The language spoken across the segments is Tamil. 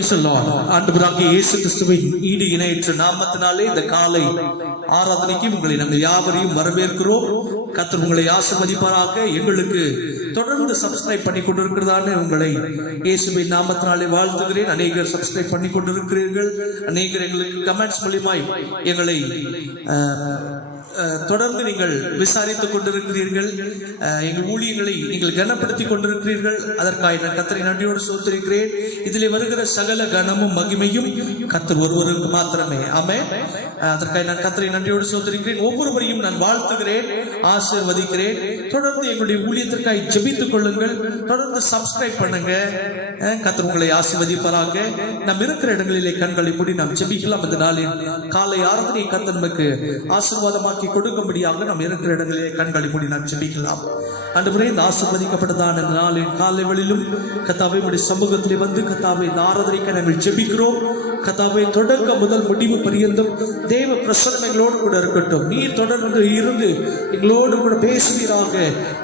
ஆண்டவராகிய இயேசு கிறிஸ்துவின் ஈடு இணையற்ற நாமத்தினாலே இந்த காலை ஆராதனைக்கு உங்களை நாங்கள் யாவரையும் வரவேற்கிறோம். கர்த்தர் உங்களை ஆசீர்வதிப்பாராக. எங்களுக்கு தொடர்ந்து சப்ஸ்கிரைப் பண்ணி கொண்டிருக்கிறதான உங்களை இயேசுவின் நாமத்தினாலே வாழ்த்துகிறேன். அநேகர் சப்ஸ்கிரைப் பண்ணி கொண்டிருக்கிறீர்கள். அநேகர் எங்களுக்கு கமெண்ட்ஸ் மூலமாய் எங்களை தொடர்ந்து நீங்கள் விசாரித்துக் கொண்டிருக்கிறீர்கள். எங்கள் ஊழியர்களை நீங்கள் கனப்படுத்திக் கொண்டிருக்கிறீர்கள். அதற்காக நான் கர்த்தரை நன்றியோடு ஸ்தோத்திரிக்கிறேன். இதிலே வருகிற சகல கனமும் மகிமையும் கர்த்தர் ஒருவருக்கு மாத்திரமே. ஆமென். அதற்காக நான் கர்த்தரை நன்றியோடு ஸ்தோத்திரிக்கிறேன். ஒவ்வொருவரையும் நான் வாழ்த்துகிறேன், ஆசீர்வதிக்கிறேன். தொடர்ந்து எங்களுடைய ஊழியத்திற்காக ஜெபித்துக் கொள்ளுங்கள். தொடர்ந்து சப்ஸ்கிரைப் பண்ணுங்க. கர்த்தர் உங்களை ஆசீர்வதிப்பாராக. நாம் இருக்கிற இடங்களிலே கண்களை மூடி நாம் ஜெபிக்கலாம். இந்த நாளில் காலை ஆராதனை கர்த்தர் நமக்கு ஆசீர்வாதமாக்கி கொடுக்கும்படியாக நாம் இருக்கிற இடங்களிலே கண்களை மூடி நாம் ஜெபிக்கலாம். ஆண்டவரே, இந்த ஆசீர்வதிக்கப்பட்டதான இந்த நாளின் காலைகளிலும் கர்த்தாவே உம்முடைய சமூகத்திலே வந்து கர்த்தாவே இந்த ஆராதனைக்கு நாங்கள் ஜெபிக்கிறோம். கர்த்தாவே, தொடக்க முதல் முடிவு பரியந்தம் தேவ பிரசன்னம் எங்களோடு கூட இருக்கட்டும். நீர் தொடர்ந்து இருந்து எங்களோடு கூட பேசுவீராக.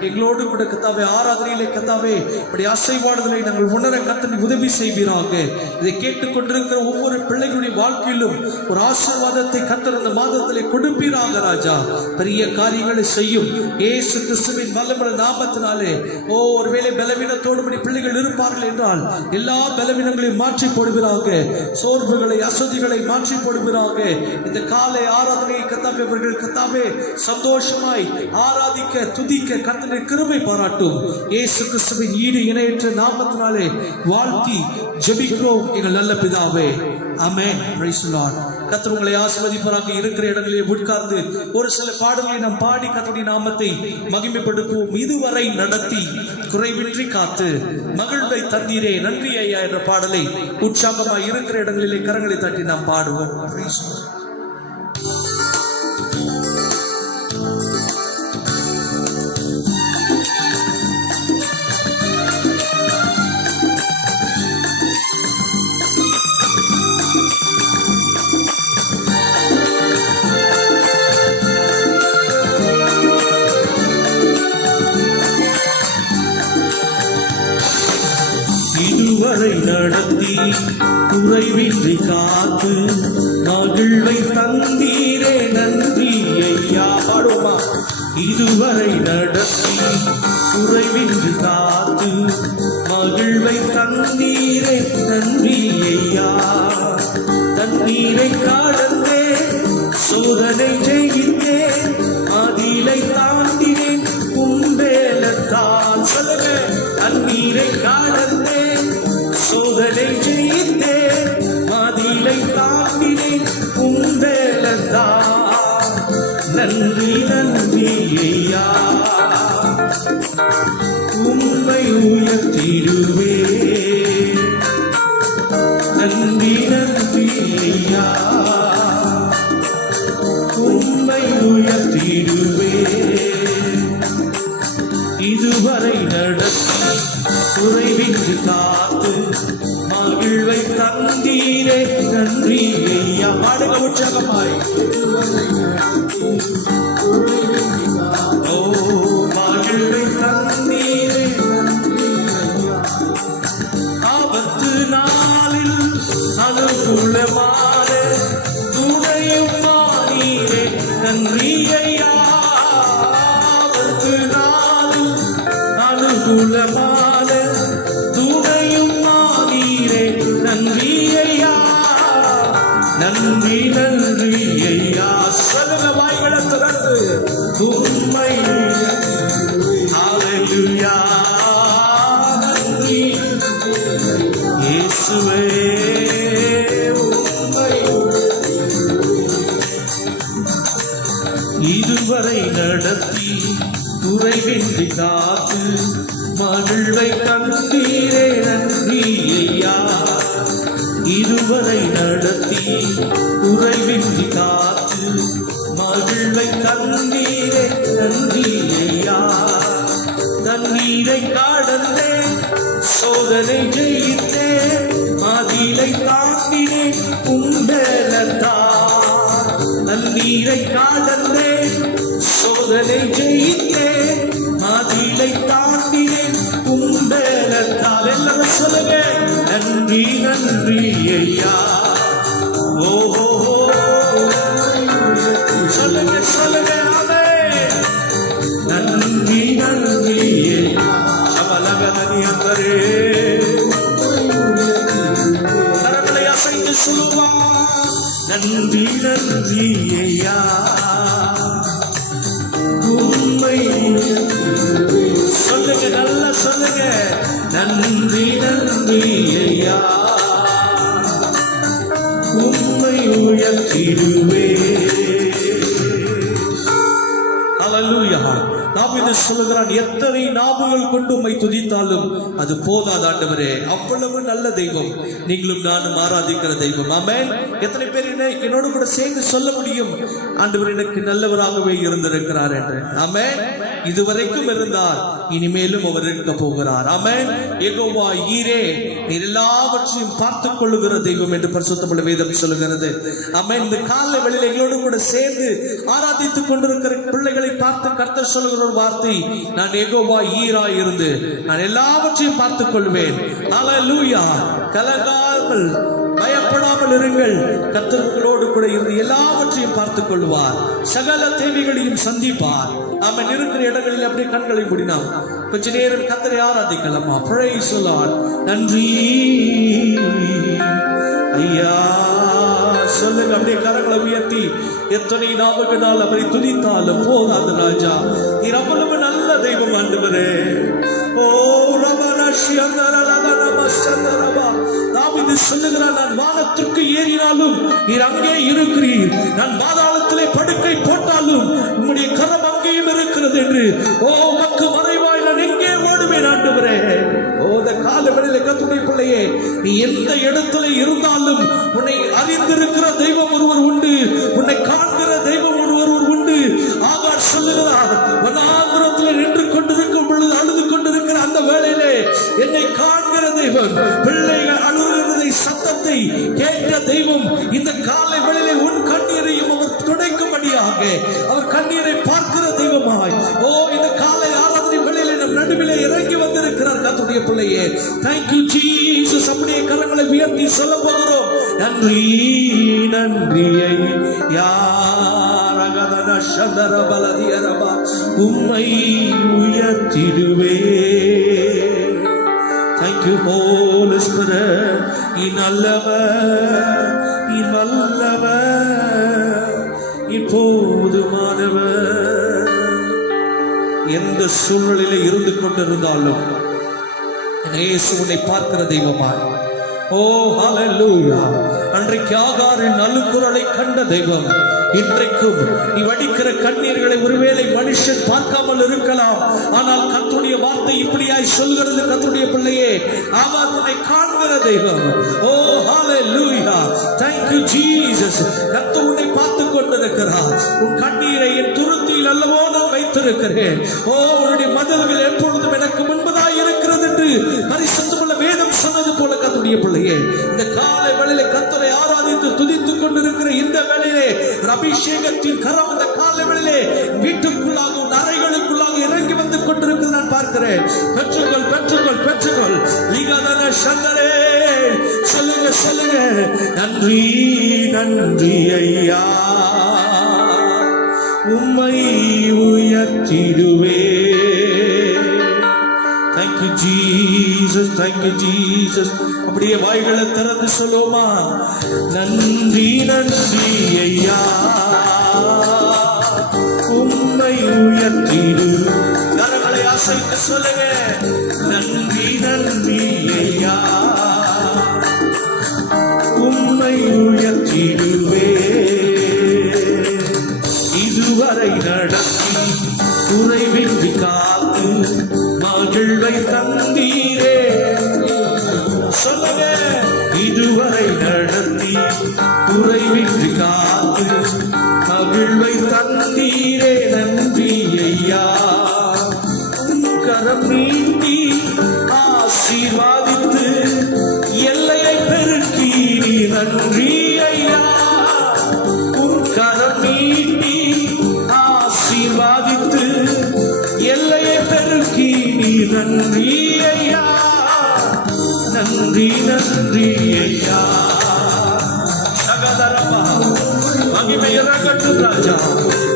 எங்களோடு கூட கர்த்தாவே ஆராதனையிலே கர்த்தாவே உம்முடைய அசைவாடுதலை நாங்கள் உணர கர்த்தர் உதவி செய்வீராக. இதை கேட்டுக்கொண்டிருக்கிற ஒவ்வொரு பிள்ளைகளுடைய வாழ்க்கையிலும் ஒரு ஆசீர்வாதத்தை கர்த்தர் அந்த மாதத்திலே கொடுப்பீராக. ராஜா, பெரிய காரியங்களை செய்யும் இயேசு கிறிஸ்துவின் வல்லமையுள்ள நாமத்தினாலே. ஒருவேளை பலவீனத்தோடு பிள்ளைகள் இருப்பார்கள் என்றால் எல்லா பலவீனங்களையும் மாற்றி போடுவீராக. சோர்வுகளை அசதிகளை மாற்றி போடுவீராக. இந்த காலை ஆராதனையை கர்த்தாவே அவர்கள் கர்த்தாவே சந்தோஷமாய் ஆராதிக்க துதிக்க கர்த்தரின் கிருபை பாராட்டும். இயேசு கிறிஸ்துவின் ஈடு இணையற்ற நாமத்தினாலே வாழ்த்தி ஜெபிக்கிறோம் எங்கள் நல்ல பிதாவே. ஆமென். Praise the lord. கர்த்தர் உங்களை ஆசீர்வதிப்பாராக. இருக்கிற இடங்களிலே உட்கார்ந்து ஒரு சில பாடல்களை நாம் பாடி கர்த்தருடைய நாமத்தை மகிமைப்படுத்துவோம். இதுவரை நடத்தி குறைவின்றி காத்து மகிழ்வை தந்தீரே நன்றி ஐயா என்ற பாடலை உற்சாகமாய் இருக்கிற இடங்களிலே கரங்களை தட்டி நாம் பாடுவோம். இதுவரை நடத்தி குறைவின்றி காத்து மகிழ்வை தந்தீரே நன்றி ஐயா. பாடுமா. இதுவரை நடத்தி குறைவின்றி காத்து மகிழ்வை தந்தீரே நன்றி ஐயா. தண்ணீரை கடந்தே சோதனை ஜெயித்தேன், அதிலை தாண்டினேன் உம்பேலத்தான். சொல்லுங்க. தண்ணீரை கடந்தேன் சோதனை ஜெயித்தேன், அதிலை தாண்டினேன் உம்பேலத்தான். நன்றி நன்றி ஐயா, உம்மை உயர்த்திடுவே. நன்றி நன்றி ஐயா, உம்மை உயர்த்திடுவே. இதுவரை நடத்தி குறைவின்றி காத்து மகிழ்வை தந்தீரே நன்றி ஐயா. பாடுக உற்சாகமாய். மகிழ்வை தந்தீரே நன்றி ஐயா. ஆபத்து நாளில் அனுகூலமான துணையும் மாறீரே நன்றி ஐயா. ஆபத்து நாளில் அனுகூலமான துணையும் மாறீரே நன்றி ஐயா. நன்றி நன்றி ஐயா. சொல்லுங்க வாய்களை திறந்து. உம்மை ஹல்லேலூயா. நன்றி இயேசுவே. இதுவரை நடத்தி குறைவின்றி காத்து மகிழ்வை தந்தீரே நன்றி ஐயா. இதுவரை நடத்தி குறைவின்றி காத்து மகிழ்வை தந்தீரே நன்றி ஐயா. தண்ணீரை கடந்தேன் சோதனை ஜெயித்தேன், அதிலை தாண்டினேன் உம்பேலத்தான். தண்ணீரை கடந்தேன் சோதனை ஜெயித்தேன், அதிலை தாண்டினேன் உம்பேலத்தான். எல்லாரும் சொல்லுங்க. நன்றி நன்றி நன்றி ஐயா. ஓஹோ சொல்லுங்க சொல்லுங்க நன்றி நன்றி அவலகனே கரங்களை அசைத்து சொல்லுவா நன்றி நன்றி ஐயா. உண்மை சொல்லுங்க நல்லா சொல்லுங்க நன்றி நன்றி ஐயா. உண்மை உயர்த்திடுவே. ஹல்லேலூயா. தாவீது சொல்லுகிறான், எத்தனை நாவுகள் கொண்டு உம்மை துதித்தாலும் அது போதாது ஆண்டவரே, அவ்வளவு நல்ல தெய்வம் நீங்களும் நானும் ஆராதிக்கிற தெய்வம். ஆமென். எத்தனை பேர் என்னோடு கூட சேர்ந்து சொல்ல முடியும், ஆண்டவர் எனக்கு நல்லவராகவே இருந்திருக்கிறார் என்று. ஆமென். இதுவரைக்கும் இருந்தார், இனிமேலும் அவர் இருக்க போகிறார். ஆமென். யெகோவா ஈரே, நீர் எல்லாவற்றையும் பார்த்துக் கொள்ளுகிற தெய்வம் என்று பரிசுத்த வேதம் சொல்லுகிறது. ஆமென். இந்த கால வேளையில எங்களோடு கூட சேர்ந்து ஆராதித்துக் கொண்டிருக்கிற பிள்ளைகளை பார்த்து கர்த்தர் சொல்லுகிற ஒரு வார்த்தை, நான் யெகோவா ஈரா இருந்து நான் எல்லாவற்றையும் பார்த்துக் கொள்வேன். ஹல்லேலூயா. கலங்காமல் பயப்படாமல் இருங்கள், கர்த்தர் உங்களோடு கூட இருந்து எல்லாவற்றையும் பார்த்துக் கொள்வார், சகல தேவைகளையும் சந்திப்பார். ஆமென். இருக்கிற இடங்களில் அப்படியே கண்களை மூடினாம் கொஞ்ச நேரம் கர்த்தரை ஆராதிக்கலாமா? Praise the Lord. நன்றி ஐயா. சொல்லுங்க அப்படியே கரங்களை உயர்த்தி. எத்தனை நாவுக்கு நாள் அவரை துதித்தாலும் போதாது ராஜா, நீர் அவ்வளவு நல்ல தெய்வம் ஆண்டவரே. ஓ ரமணஷி அந்தரலதனமஸ்தரபா. தாவீது சொல்லுகிறார், நான் வானத்திற்கு ஏறினாலும் நீர் அங்கே இருக்கிறீர், நான் பாதாளத்திலே படுக்கை போட்டாலும் உம்முடைய கரம் அங்கேயும் இருக்கிறது என்று. ஓ உமக்கு மறைவாய் நான் எங்கே ஓடுவேன் ஆண்டவரே. ஓ இந்த கால வேளையிலே கர்த்தருடைய பிள்ளையே, நீ எந்த இடத்துல இருந்தாலும் உன்னை அறிந்திருக்கிற தெய்வம் ஒருவர் உண்டு, உன்னை காண்கிற தெய்வம் ஒருவர் உண்டு. ஆகார் சொல்லுகிறார், வனாந்திரத்தில் நின்று கொண்டிருக்கும் பொழுது அழுது கொண்டிருக்கிற அந்த வேளையிலே என்னை காண்கிற தெய்வம், பிள்ளைகள் அழுகிறதை சத்தத்தை கேட்கிற தெய்வம் இந்த காலை வேளையிலே உன் கண்ணீரையும் அவர் துடைக்கும்படியாக அவர் கண்ணீரை பார்க்கிற தெய்வமாய் ஓ இந்த காலை ஆராதனை வேளையிலே நம் நடுவிலே இறங்கி வந்திருக்கிறார் கர்த்தருடைய பிள்ளையே. Thank you Jesus. அப்படியே கரங்களை உயர்த்தி சொல்ல போகிறோம், நன்றி நன்றி ஐயா. உம்மை உயர்த்திடுவே. Thank you Holy Spirit. நீ நல்லவர், நீ வல்லவர், நீ போதுமானவர். எந்த சூழ்நிலையில இருந்து கொண்டிருந்தாலும் இயேசு உன்னை பார்க்கிற தெய்வமாய். ஓ ஹல்லேலூயா. அன்றைக்கு ஆகாரின் அழுகுரலை கண்ட தெய்வம் இன்றைக்கும் நீ வடிக்கிற கண்ணீர்களை ஒருவேளை மனுஷன் பார்க்காமல் இருக்கலாம், ஆனால் கர்த்தருடைய வார்த்தை இப்படியாய் சொல்கிறது, கர்த்தருடைய பிள்ளையே, அவர் உன்னை காண்கிற தெய்வம். ஓ ஹல்லேலூயா. Thank you Jesus. கர்த்தர் உன்னை பார்த்து கொண்டிருக்கிறார். உன் கண்ணீரை என் துருத்தியில் அல்லவோ நான் வைத்திருக்கிறேன். ஓ உன்னுடைய மதில்கள் எப்பொழுதும் எனக்கு முன்பதாய் இருக்கிறது என்று பரிசுத்தமுள்ள வேதம் சொன்னது போல கர்த்தருடைய பிள்ளையே, இந்த காலை வேளையிலே கர்த்தரை ஆராதித்து துதித்துக் கொண்டிருக்கிற இந்த வேளையிலே அபிஷேகத்தின் கரம் இந்த காலை வேளையிலே வீட்டுக்குள்ளாக அறைகளுக்குள்ளாக இறங்கி வந்து கொண்டிருக்கிறது நான் பார்க்கிறேன். பெற்றுக்கொள் பெற்றுக்கொள் பெற்றுக்கொள். லிகதன சந்தரே சொல்லுங்க சொல்லுங்க நன்றி நன்றி ஐயா. உம்மை உயர்த்திடுவே. Thank you Jesus. Thank you Jesus. அப்படியே வாய்களை திறந்து சொல்லுமா, நன்றி நன்றி ஐயா. உம்மை உயர்த்திடு. கரங்களை அசைத்து சொல்லுங்க, நன்றி நன்றி ஐயா. உம்மை உயர்த்திடுவே. இதுவரை நடத்தி குறைவின்றி காத்து மகிழ்வை தந்தீரே. சொல்லுங்க, இதுவரை நடத்தி குறைவின்றி காத்து மகிழ்வை தந்தீரே. நன்றி ஐயா. கரம் நீட்டி ஆசீர்வாதித்து எல்லையை பெருக்கி நன்றி ஐயா. கரம் நீட்டி ஆசீர்வாதித்து எல்லையை பெருக்கி நன்றி ஐயா. நன்றி நன்றி ஐயா. சகதரமா மகிமை இறங்கட்டும் ராஜா.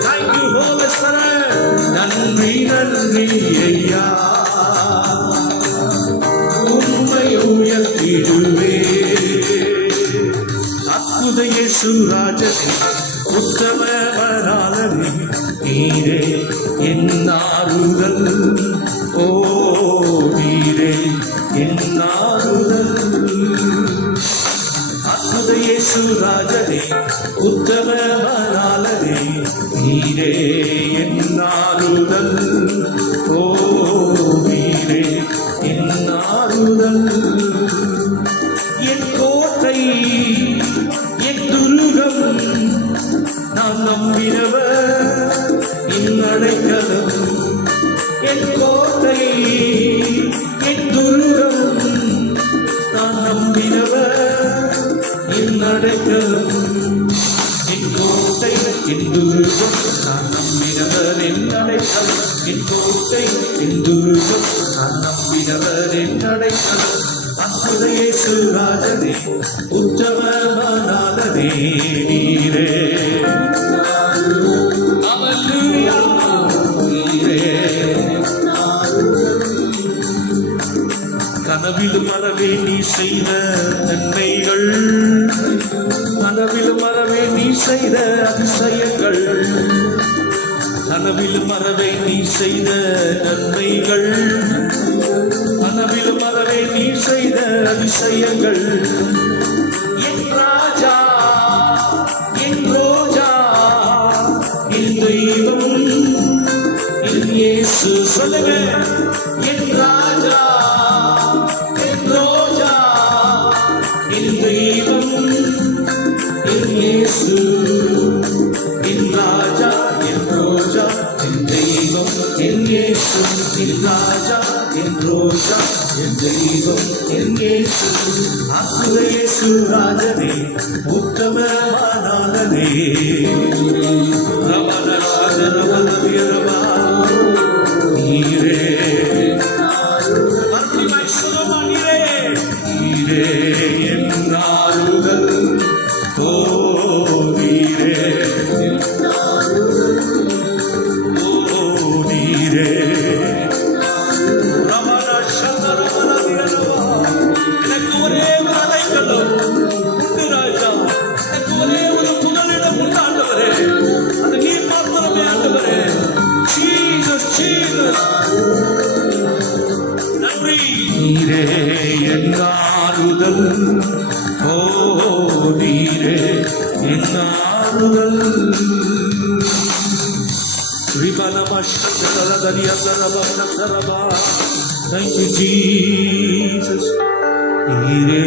Thank you Holy Spirit. நன்றி நன்றி ஐயா. உம்மை உயர்த்திடுவே அற்புத இயேசு ராஜனே, உத்தம வராளனே, நீரே என் ஆறுதல். ஓ நீரே என் ஆறுதல். அற்புத இயேசு ராஜனே, உத்தம வராளனே, நீரே என் ஆறுதல். ஓ நீரே என் ஆறுதல். என் கோட்டை என் துருகம், நான் நம்பினவர் என் அடைக்கலம். என் கோட்டை என் துருகம், நான் நம்பினவர் என் அடைக்கலம். என் கோட்டை என் துருகம், நான் நம்பினவர் என் அடைக்கலம். என் கோட்டை என் துருகம், நான் நம்பினவர் என் அடைக்கலம். அற்புத இயேசு ராஜனே, உத்தம மனாலனே, நீரே அல்லேலூயா. நீரே கனவில் மறவே நீ செய்த நன்மைகள், கனவில் மறவே நீ செய்த அதிசயங்கள், கனவில் மறவே நீ செய்த நன்மைகள், கனவில் மறவே நீ செய்த அதிசயங்கள். என் ராஜா என் ரோஜா என் தெய்வம் என் இயேசு. சொல்லுங்க. என் ராஜா என் ரோஜா என் தெய்வம் என் இயேசு. என் ராஜா என் ரோஜா என் தெய்வம் என் இயேசு. என் ராஜா என் ரோஜா என் தெய்வம் என் இயேசு. அற்புத இயேசு ராஜனே, உத்தம மனாலனே, ரமண ராஜ ரமண வீரமா, நீரே மறுபடியும் சொல்லுமா, நீரே நீரே என் ஆறுதல். ஓ நீரே ஓ நீரே. எனக்கு ஒரே ஒரு அடைக்கலம் உண்டு ராஜா. எனக்கு ஒரே ஒரு புகலிடம் உண்டு ஆண்டவரே. அது நீர் மாத்திரமே ஆண்டவரே. ஜீசஸ் ஜீசஸ் நன்றி. நீரே என் ஆறுதல். ஓ நீரே என் ஆறுதல். Thank you Jesus. நீரே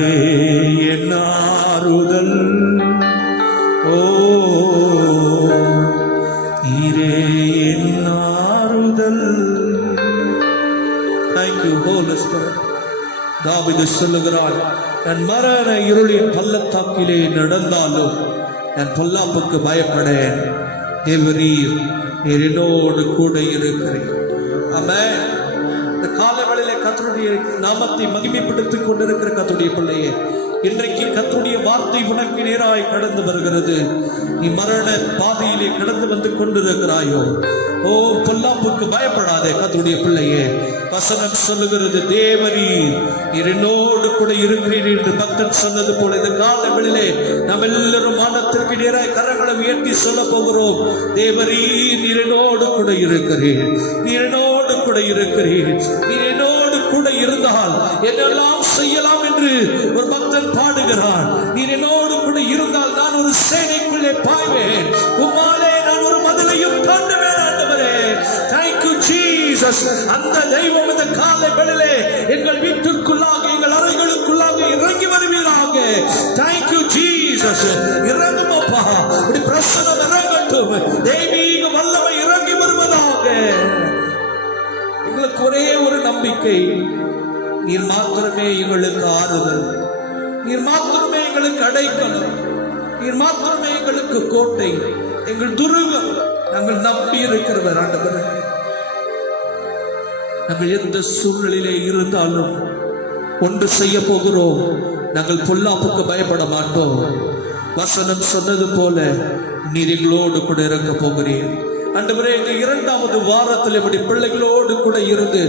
என் ஆறுதல். ஓ நீரே என் ஆறுதல். Thank you Holy Spirit. தாவீது சொல்லுகிறான், நான் மரண இருளின் பள்ளத்தாக்கிலே நடந்தாலும் நான் பொல்லாப்புக்கு பயப்படேன். தேவரீர் நீர் என்னோடு கூட இருக்கிறீர். ஆமென். இந்த காலவெளியிலே கர்த்தருடைய நாமத்தை மகிமைப்படுத்திக் கொண்டிருக்கிற கர்த்தருடைய பிள்ளையே, இன்றைக்கு கர்த்தருடைய வார்த்தை உனக்கு நேராய் கடந்து வருகிறது. நீ மரண பாதையிலே கடந்து வந்து கொண்டிருக்கிறாயோ, ஓ பொல்லாப்புக்கு பயப்படாதே கர்த்தருடைய பிள்ளையே. வசனம் சொல்லுகிறது, தேவரீர் நீர் என்னோடு கூட இருக்கிறீர் என்று பக்தன் சொன்னது போல இந்த காலவெளியிலே நாம் எல்லாரும் வானத்திற்கு நேராய் கரங்களை உயர்த்தி சொல்ல போகிறோம். தேவரீர் நீர் என்னோடு கூட இருக்கிறீர். நீர் என்னோடு கூட இருக்கிறீர். நீர் என்னோடு கூட இருந்தால் என்னெல்லாம் செய்யலாம் என்று ஒரு பக்தன் பாடுகிறான். நீர் என்னோடு கூட இருந்தால் நான் ஒரு சேனைக்குள்ளே பாய்வேன், உம்மாலே நான் ஒரு மதிலையும் தாண்டுவேன் ஆண்டவரே. Thank you Jesus. அந்த தெய்வம் இந்த காலவெளியிலே எங்கள் வீட்டுக்குள்ளாக எங்கள் அறைகளுக்குள்ளாக இறங்கி வருவீராக. Thank you Jesus. இறங்கும் அப்பா, உம்முடைய பிரசன்னம் இறங்கட்டும். தெய்வீக வல்லமை இறங்கி வருவதாக. எங்களுக்கு ஒரே ஒரு நம்பிக்கை, நீர் மாத்திரமே எங்களுக்கு ஆறுதல். நீர் மாத்திரமே எங்களுக்கு அடைக்கலம். நீர் மாத்திரமே எங்களுக்கு கோட்டை, எங்கள் துருகம். நாங்கள் நம்பி இருக்கிறவர் ஆண்டவரே. நாங்கள் எந்த சூழ்நிலையிலே இருந்தாலும் ஒன்று செய்ய போகிறோம். நாங்கள் பொல்லாப்புக்கு பயப்பட மாட்டோம். வசனம் சொன்னது போல நீர் எங்களோடு கூட இருக்க போகிறீர். ஆண்டவரே, எங்க இரண்டாவது வாரத்தில் இப்படி பிள்ளைகளோடு கூட இருந்து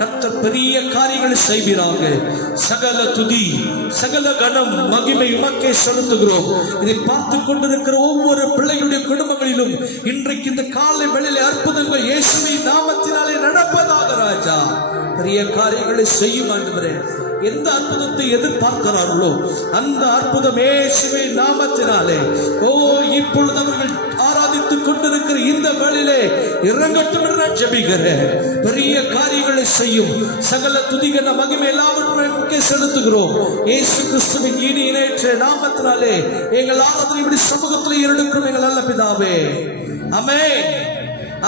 கர்த்தர் பெரிய காரியங்களை செய்வீராக. சகல துதி சகல கனம் மகிமை உமக்கே செலுத்துகிறோம். இதை பார்த்து கொண்டிருக்கிற ஒவ்வொரு பிள்ளைகளுடைய குடும்பங்களிலும் இன்றைக்கு இந்த காலை வேளையிலே அற்புதங்கள் இயேசுவின் நாமத்தினாலே நடப்பதாக. ராஜா, பெரிய காரியங்களை செய்யும் ஆண்டவரே. எந்த அற்புதத்தை எதிர்பார்க்கிறார்களோ அந்த அற்புதம் இயேசுவின் நாமத்தினாலே இப்பொழுது அவர்கள் ஆராதித்துக் கொண்டிருக்கிற இந்த வேளையிலே இறங்கட்டும் என்று நான் ஜெபிக்கிறேன். பெரிய காரியங்களை செய்யும். சகல துதிகன மகிமை எல்லாவற்றையும் செலுத்துகிறோம். இயேசு கிறிஸ்துவின் இணையற்ற நாமத்தினாலே எங்கள் ஆராதனை இப்படி சமூகத்தில் எடுக்கிறோம் எங்கள் நல்ல பிதாவே. ஆமென்,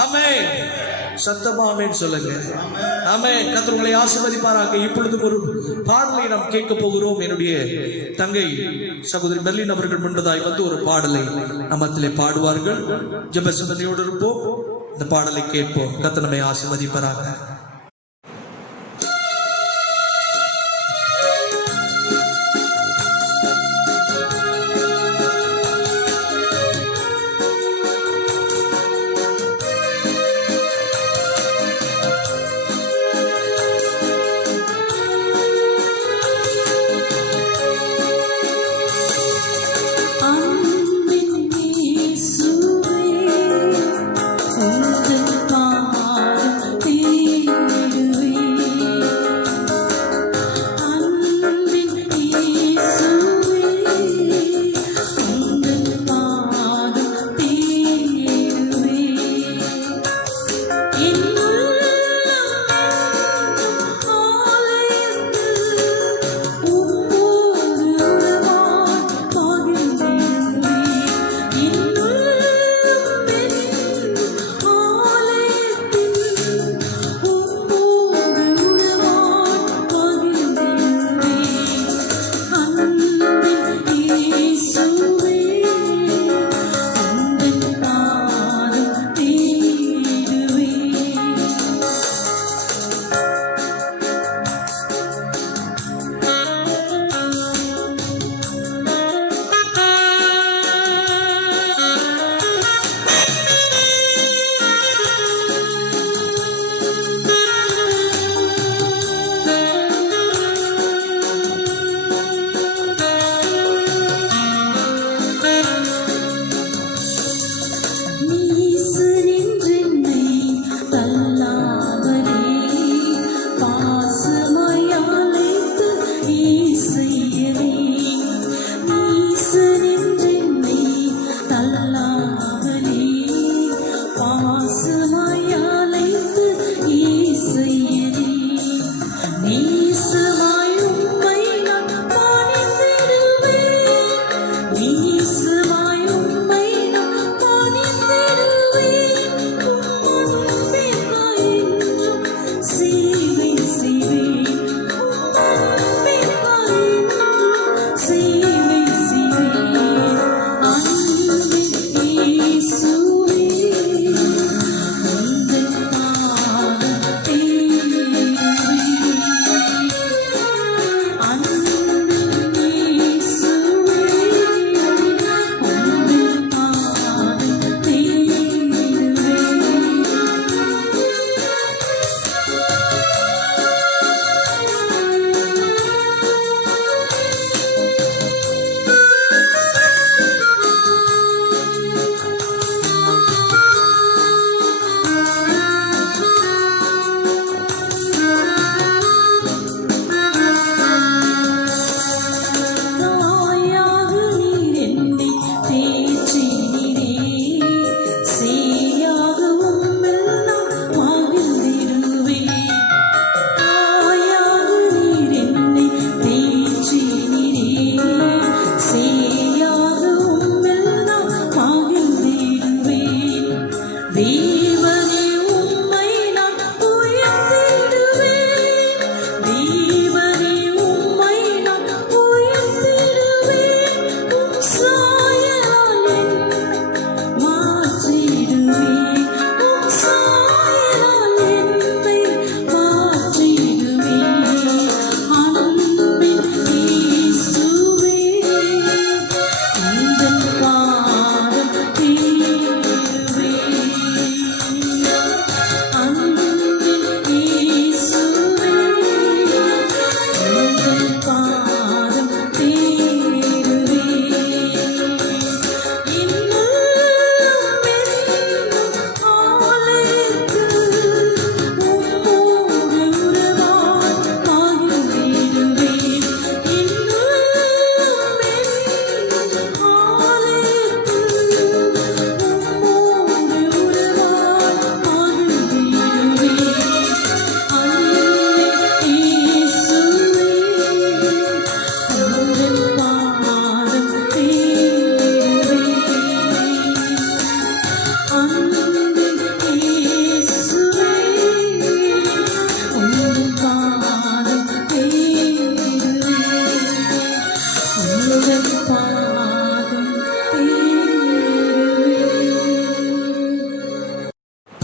ஆமென். சத்தமா ஆமென் சொல்லுங்க. ஆமென். கர்த்தர் உங்களை ஆசீர்வதிப்பாராக. இப்பொழுது ஒரு பாடலை நாம் கேட்க போகிறோம். என்னுடைய தங்கை சகோதரி மெர்லின் அவர்கள் முன்பதாய் வந்து ஒரு பாடலை நம்மத்திலே பாடுவார்கள். ஜெப சிந்தனையோடு இருப்போம். இந்த பாடலை கேட்போம். கர்த்தர் நம்மை ஆசீர்வதிப்பாராக.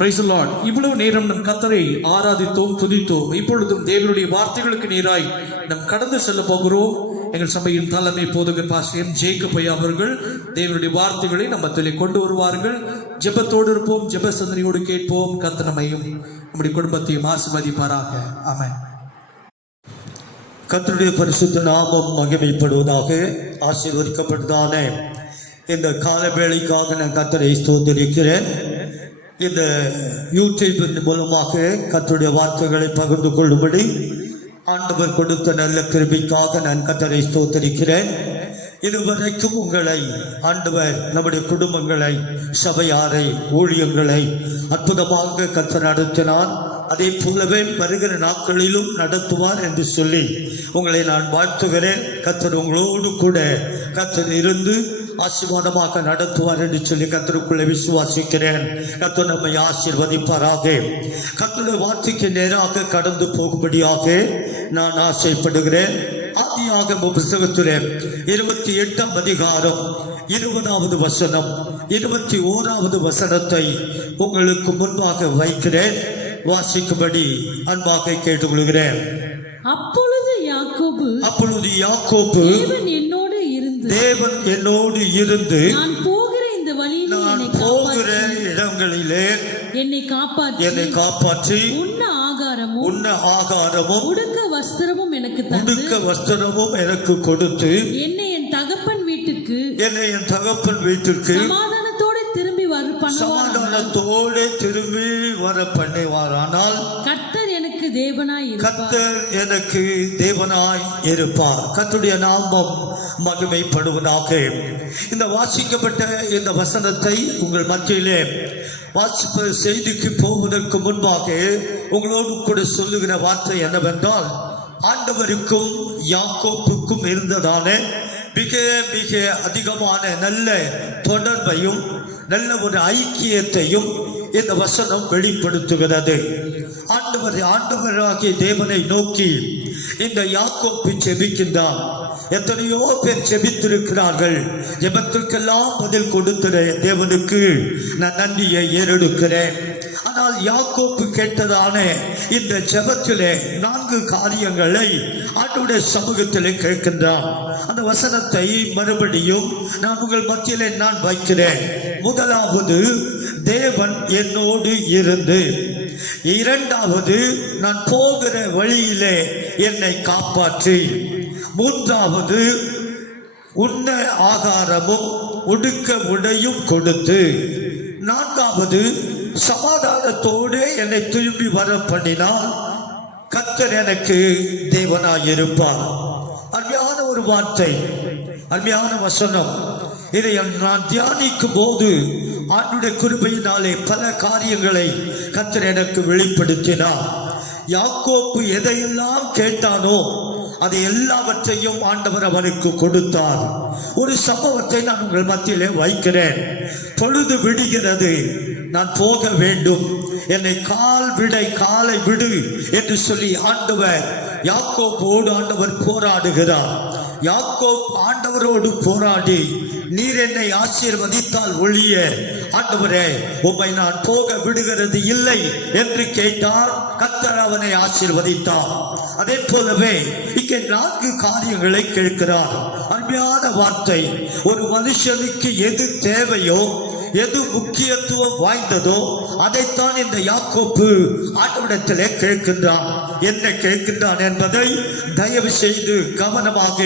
Praise the Lord. இவ்வளவு நேரம் நம் கர்த்தரை ஆராதித்தோம், துதித்தோம். இப்பொழுதும் தேவனுடைய வார்த்தைகளுக்கு நேராய் நாம் கடந்து செல்ல போகிறோம். எங்கள் சபையின் தலைமை போதகர் பாஸ்டர் ஜேக்கப் ஐயா அவர்கள் தேவனுடைய வார்த்தைகளை நம்மத்திலே கொண்டு வருவார்கள். ஜெபத்தோடு இருப்போம், ஜெப சிந்தனையோடு கேட்போம். கர்த்தர் நம்மையும் நம்முடைய குடும்பத்தையும் ஆசீர்வதிப்பாராக. ஆமென். கர்த்தருடைய பரிசுத்த நாமம் மகிமைப்படுவதாக. ஆசீர்வதிக்கப்பட்டதான இந்த கால வேளைக்காக நான் கர்த்தரை ஸ்தோத்திரிக்கிறேன். இந்த யூடியூபின் மூலமாக கர்த்தருடைய வார்த்தைகளை பகிர்ந்து கொள்ளும்படி ஆண்டவர் கொடுத்த நல்ல கிருபைக்காக நான் கர்த்தரை ஸ்தோத்திரிக்கிறேன். இதுவரைக்கும் உங்களை ஆண்டவர் நம்முடைய குடும்பங்களை, சபையாரை, ஊழியங்களை அற்புதமாக கர்த்தர் நடத்தினார். அதே போலவே வருகிற நாட்களிலும் நடத்துவார் என்று சொல்லி உங்களை நான் வாழ்த்துகிறேன். கர்த்தர் உங்களோடு கூட கர்த்தர் இருந்து ஆசீர்வாதமாக நடத்துவார் என்று சொல்லி கர்த்தருக்குள்ளே விசுவாசிக்கிறேன். கர்த்தர் நம்மை ஆசீர்வதிப்பாராக. கர்த்தருடைய வார்த்தைக்கு நேராக கடந்து போகும்படியாக நான் ஆசைப்படுகிறேன். ஆதியாகம புத்தகத்திலே 28ஆம் அதிகாரம் 20வது வசனம் 21வது வசனத்தை உங்களுக்கு முன்பாக வைக்கிறேன். வாசிக்கும்படி அன்பாக கேட்டுக்கொள்கிறேன். அப்பொழுது யாக்கோபு தேவன் என்னோடு இருந்து நான் போகிற இந்த வழியிலே போகிற இடங்களிலே என்னை காப்பாற்றி உண்ண ஆகாரமும் உடுக்க வஸ்திரமும் எனக்கு கொடுத்து என்னை என் தகப்பன் வீட்டுக்கு சமாதானத்தோடு திரும்பி வர பண்ணுவாரானால் கர்த்தர் எனக்கு தேவனாய் இருப்பார். கர்த்தருடைய நாமம் மகிமைப்படுவதாக. இந்த வாசிக்கப்பட்ட இந்த வசனத்தை உங்கள் மத்தியிலே வாசிப்ப செய்திக்கு போவதற்கு முன்பாக உங்களோடு கூட சொல்லுகிற வார்த்தை என்னவென்றால், ஆண்டவருக்கும் யாக்கோப்புக்கும் இருந்ததான மிக மிக அதிகமான நல்ல தொடர்பையும் நல்ல ஒரு ஐக்கியத்தையும் இந்த வசனம் வெளிப்படுத்துகிறது. ஆண்டவராகிய தேவனை நோக்கி இந்த யாக்கோப்பு ஜெபிக்கின்றான். எத்தனையோ பேர் ஜெபித்திருக்கிறார்கள். ஜெபத்திற்கெல்லாம் பதில் கொடுத்த தேவனுக்கு நான் நன்றியை ஏறெடுக்கிறேன். ஆனால் யாக்கோப்பு கேட்டதான இந்த ஜெபத்திலே 4 காரியங்களை ஆண்டவருடைய சமூகத்திலே கேட்கின்றான். அந்த வசனத்தை மறுபடியும் நான் உங்கள் மத்தியிலே நான் வைக்கிறேன். முதலாவது, தேவன் என்னோடு இருந்து. இரண்டாவது, நான் போகிற வழியிலே என்னை காப்பாற்றி. மூன்றாவது, உண்ண ஆகாரமும் உடுக்க உடையும் கொடுத்து. நான்காவது, சமாதானத்தோடு என்னை திரும்பி வர பண்ணினால் கர்த்தர் எனக்கு தேவனாயிருப்பார். அருமையான ஒரு வார்த்தை, அருமையான வசனம். இதை நான் தியானிக்கும் போது ஆண்டுடைய கிருபையினாலே பல காரியங்களை கர்த்தர் எனக்கு வெளிப்படுத்தினார். யாக்கோப்பு எதையெல்லாம் கேட்டானோ அதை எல்லாவற்றையும் ஆண்டவர் அவனுக்கு கொடுத்தார். ஒரு சம்பவத்தை நான் உங்கள் மத்தியிலே வைக்கிறேன். பொழுது விடுகிறது, நான் போக வேண்டும், என்னை காலை விடு என்று சொல்லி ஆண்டவர் யாக்கோப்போடு ஆண்டவர் போராடுகிறார். யாக்கோப் ஆண்டவரோடு போராடி, நீர் என்னை ஆசீர்வதித்தால் ஒழிய ஆண்டவரே உம்மை நான் போக விடுகிறது இல்லை என்று கேட்டார். கர்த்தர் அவனை ஆசீர்வதித்தார். அதே போலவே இங்கே 4 காரியங்களை கேட்கிறார். அருமையான வார்த்தை. ஒரு மனுஷனுக்கு எது தேவையோ, எது முக்கியத்துவம் வாய்ந்ததோ அதைத்தான் இந்த யாக்கோப்பு ஆண்டவரிடத்திலே கேட்கின்றான். என்ன கேட்கின்றான் என்பதை தயவு செய்து கவனமாக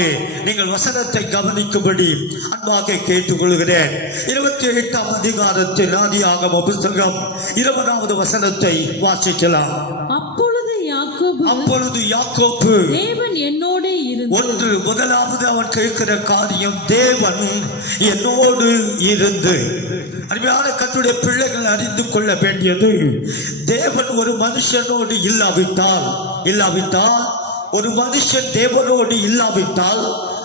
நீங்கள் வசனத்தை கவனிக்கும்படி அன்பாக கேட்டுக்கொள்கிறேன். 28ஆம் அதிகாரத்தில் ஆதியாகம புத்தகம் 20வது வசனத்தை வாசிக்கலாம். அப்பொழுது யாக்கோப்பு தேவன் என்னோடு இருந்து. முதலாவது அவன் கேட்கிற காரியம், தேவன் என்னோடு இருந்து. அருமையான கர்த்தருடைய பிள்ளைகள் அறிந்து கொள்ள வேண்டியது, தேவன் ஒரு மனுஷனோடு இல்லாவிட்டால் ஒரு மனுஷன் தேவனோடு இல்லாவிட்டால்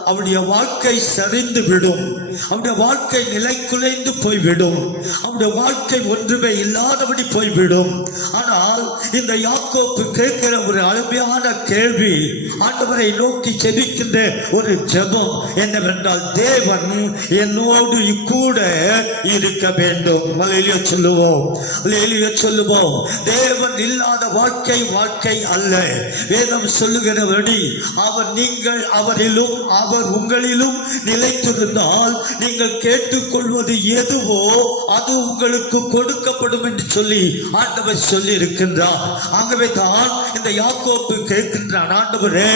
அவருடைய வாழ்க்கை சரிந்து விடும், அவருடைய வாழ்க்கை நிலை குலைந்து போய்விடும், அவருடைய வாழ்க்கை ஒன்றுமே இல்லாதபடி போய்விடும். ஆனால் இந்த யாக்கோப்பு கேட்கிற ஒரு அருமையான கேள்வி, ஆண்டவரை நோக்கி ஜெபிக்கின்ற ஒரு ஜெபம் என்னவென்றால், தேவன் என்னோடு கூட இருக்க வேண்டும். அல்லேலூயா சொல்லுவோம், அல்லேலூயா சொல்லுவோம். தேவன் இல்லாத வாழ்க்கை வாழ்க்கை அல்ல. வேதம் சொல்லுகிறபடி நீங்கள் அவரிலும் அவர் உங்களிலும் நிலைத்திருந்தால் நீங்கள் கேட்டுக்கொள்வது எதுவோ அது உங்களுக்கு கொடுக்கப்படும் என்று சொல்லி ஆண்டவர் சொல்லி இருக்கின்றார். ஆகவே தான் இந்த யாக்கோப்பு கேட்கின்றான், ஆண்டவரே,